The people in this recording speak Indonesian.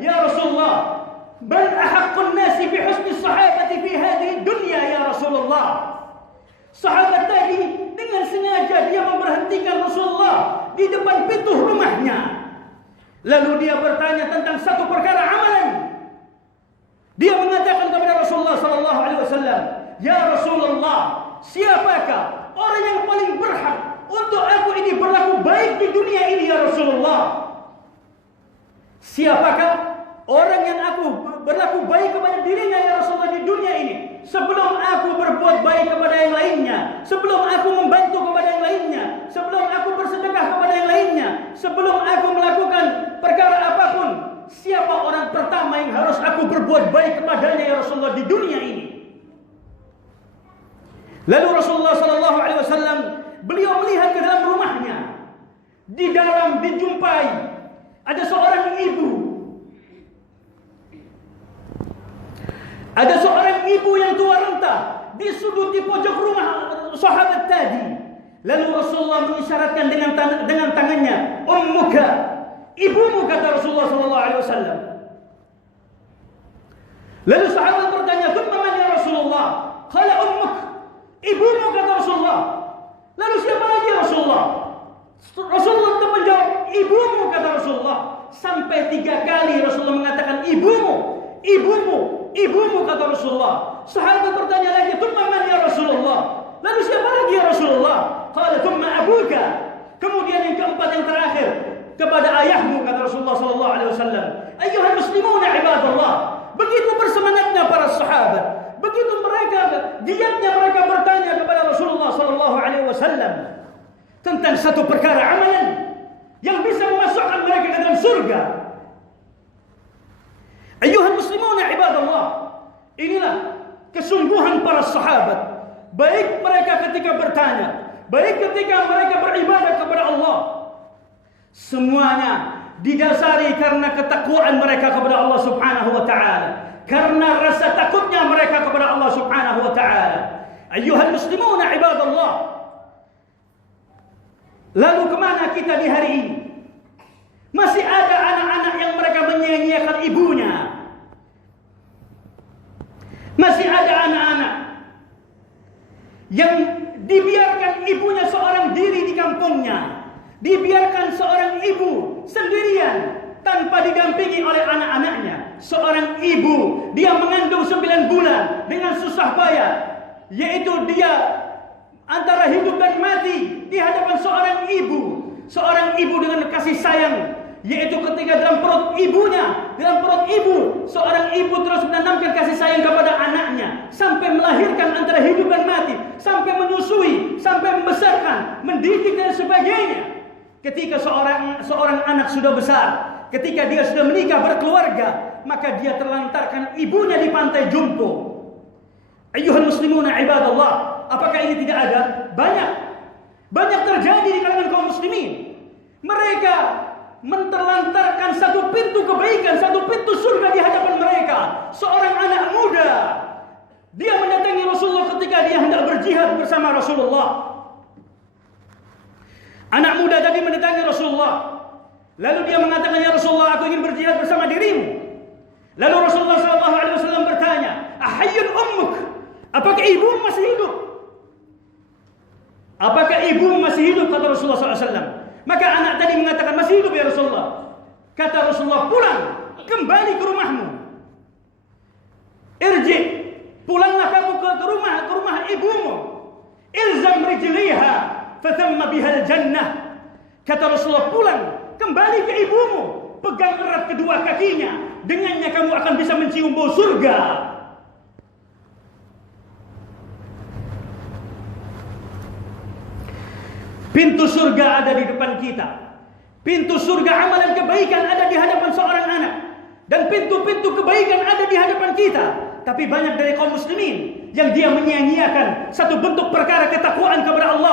"Ya Rasulullah, bal ahaqqun nasi bi husni sahabati fi hadhihi dunya ya Rasulullah." Sahabat tadi dengan sengaja dia memberhentikan Rasulullah di depan pintu rumahnya. Lalu dia bertanya tentang satu perkara amalan. Dia mengatakan kepada Rasulullah sallallahu alaihi wasallam, "Ya Rasulullah, siapakah orang yang paling berhak untuk aku ini berlaku baik di dunia ini ya Rasulullah?" Siapakah orang yang aku berlaku baik kepada dirinya ya Rasulullah di dunia ini, sebelum aku berbuat baik kepada yang lainnya, sebelum aku membantu kepada yang lainnya, sebelum aku bersedekah kepada yang lainnya, sebelum aku melakukan perkara apapun, siapa orang pertama yang harus aku berbuat baik kepadanya ya Rasulullah di dunia ini? Lalu Rasulullah sallallahu alaihi wasallam beliau melihat ke dalam rumahnya. Di dalam dijumpai ada seorang ibu. Ada seorang ibu yang tua renta di sudut di pojok rumah sahabat tadi. Lalu Rasulullah mengisyaratkan dengan tangannya, "Ummuka," ibumu, kata Rasulullah sallallahu alaihi wasallam. Lalu sahabat bertanya, "Thumma man ya Rasulullah?" Qala ummuk, ibumu, kata Rasulullah. Lalu siapa lagi ya Rasulullah? Rasulullah tetap menjawab, "Ibumu," kata Rasulullah. Sampai 3 kali Rasulullah mengatakan, "Ibumu, ibumu, ibumu," kata Rasulullah. Sahabat bertanya lagi, "Thumma man ya Rasulullah?" Lalu siapa lagi ya Rasulullah? Qala thumma abuka. Kemudian yang keempat, yang terakhir, kepada ayahmu, kata Rasulullah sallallahu alaihi wasallam. Ayyuhal muslimuna ibadallah. Begitu bersemangatnya para sahabat, begitu giatnya mereka bertanya kepada Rasulullah sallallahu alaihi wasallam tentang satu perkara amalan yang bisa memasukkan mereka ke dalam surga. Ayyuhal muslimuna ibadallah. Inilah kesungguhan para sahabat. Baik mereka ketika bertanya, baik ketika mereka beribadah kepada Allah, semuanya didasari karena ketakwaan mereka kepada Allah Subhanahu wa taala, karena rasa takutnya mereka kepada Allah Subhanahu wa taala. Ayyuhal muslimuna ibadallah. Lalu kemana kita di hari ini? Masih ada anak-anak yang mereka menyia-nyiakan ibunya. Masih ada anak-anak yang dibiarkan ibunya seorang diri di kampungnya, dibiarkan seorang ibu sendirian tanpa didampingi oleh anak-anaknya. Seorang ibu, dia mengandung 9 bulan dengan susah payah, yaitu dia antara hidup dan mati di hadapan seorang ibu. Seorang ibu dengan kasih sayang, yaitu ketika dalam perut ibunya, dalam perut ibu, seorang ibu terus menanamkan kasih sayang kepada anaknya sampai melahirkan antara hidup dan mati, sampai menyusui, sampai membesarkan, mendidik dan sebagainya. Ketika seorang anak sudah besar, ketika dia sudah menikah berkeluarga, maka dia terlantarkan ibunya di pantai jompo. Ayyuhal muslimuna ibadallah. Apakah ini tidak ada? Banyak terjadi di kalangan kaum muslimin. Mereka menterlantarkan satu pintu kebaikan, satu pintu surga di hadapan mereka. Seorang anak muda, dia mendatangi Rasulullah ketika dia hendak berjihad bersama Rasulullah. Anak muda tadi mendatangi Rasulullah. Lalu dia mengatakan, "Ya Rasulullah, aku ingin berjihad bersama dirimu." Lalu Rasulullah SAW bertanya, "Ahayyun ummuk?" Apakah ibumu masih hidup? Apakah ibumu masih hidup? Kata Rasulullah SAW. Maka anak tadi mengatakan, "Masih hidup ya Rasulullah." Kata Rasulullah, "Pulang, kembali ke rumahmu. Irji, pulanglah kamu ke rumah ibumu. Ilzam rijliha, fathamma bihal jannah." Kata Rasulullah, "Pulang, kembali ke ibumu, pegang erat kedua kakinya, dengannya kamu akan bisa mencium bau surga." Pintu surga ada di depan kita. Pintu surga amalan kebaikan ada di hadapan seorang anak. Dan pintu-pintu kebaikan ada di hadapan kita. Tapi banyak dari kaum muslimin yang dia menyia-nyiakan satu bentuk perkara ketakwaan kepada Allah.